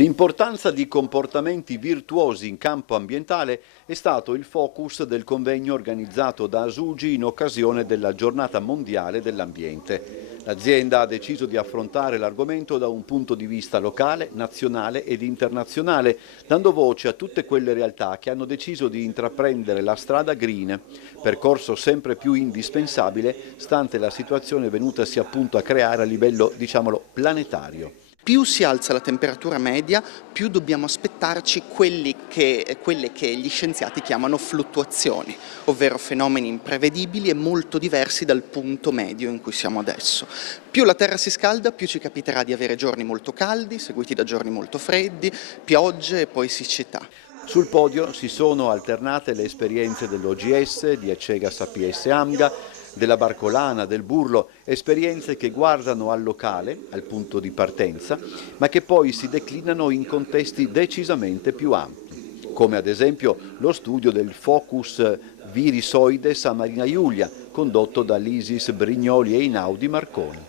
L'importanza di comportamenti virtuosi in campo ambientale è stato il focus del convegno organizzato da Asugi in occasione della Giornata Mondiale dell'Ambiente. L'azienda ha deciso di affrontare l'argomento da un punto di vista locale, nazionale ed internazionale, dando voce a tutte quelle realtà che hanno deciso di intraprendere la strada green, percorso sempre più indispensabile stante la situazione venutasi appunto a creare a livello, diciamolo, planetario. Più si alza la temperatura media, più dobbiamo aspettarci quelle che gli scienziati chiamano fluttuazioni, ovvero fenomeni imprevedibili e molto diversi dal punto medio in cui siamo adesso. Più la Terra si scalda, più ci capiterà di avere giorni molto caldi, seguiti da giorni molto freddi, piogge e poi siccità. Sul podio si sono alternate le esperienze dell'OGS, di Acegas APS Amga, della Barcolana, del Burlo, esperienze che guardano al locale, al punto di partenza, ma che poi si declinano in contesti decisamente più ampi, come ad esempio lo studio del Focus Virisoides a Marina Iulia, condotto da Lisis Brignoli e Einaudi Marconi.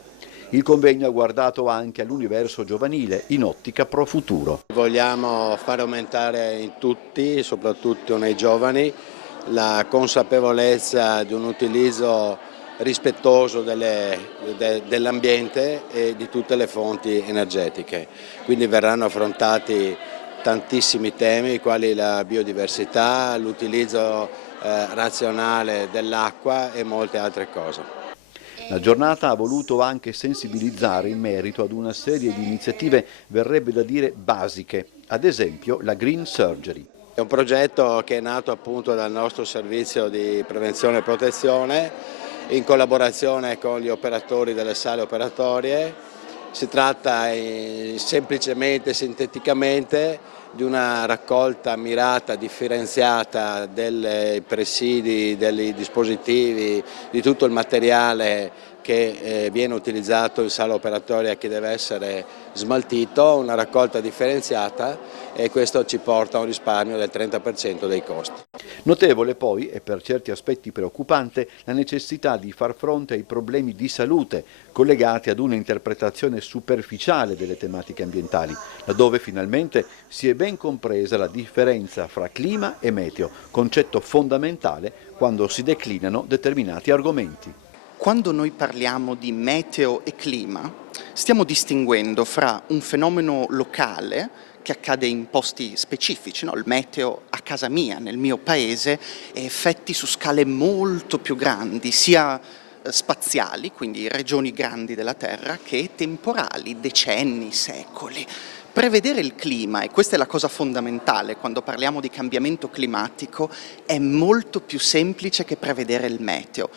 Il convegno ha guardato anche all'universo giovanile in ottica pro futuro. Vogliamo far aumentare in tutti, soprattutto nei giovani, la consapevolezza di un utilizzo rispettoso dell'ambiente e di tutte le fonti energetiche. Quindi verranno affrontati tantissimi temi, quali la biodiversità, l'utilizzo razionale dell'acqua e molte altre cose. La giornata ha voluto anche sensibilizzare in merito ad una serie di iniziative, verrebbe da dire basiche, ad esempio la Green Surgery. È un progetto che è nato appunto dal nostro servizio di prevenzione e protezione in collaborazione con gli operatori delle sale operatorie. Si tratta semplicemente, sinteticamente, di una raccolta mirata, differenziata dei presidi, dei dispositivi, di tutto il materiale che viene utilizzato in sala operatoria che deve essere smaltito, una raccolta differenziata, e questo ci porta a un risparmio del 30% dei costi. Notevole poi, e per certi aspetti preoccupante, la necessità di far fronte ai problemi di salute collegati ad una interpretazione superficiale delle tematiche ambientali, laddove finalmente si è ben compresa la differenza fra clima e meteo, concetto fondamentale quando si declinano determinati argomenti. Quando noi parliamo di meteo e clima, stiamo distinguendo fra un fenomeno locale che accade in posti specifici, no? Il meteo a casa mia, nel mio paese, e effetti su scale molto più grandi, sia spaziali, quindi regioni grandi della Terra, che temporali, decenni, secoli. Prevedere il clima, e questa è la cosa fondamentale quando parliamo di cambiamento climatico, è molto più semplice che prevedere il meteo.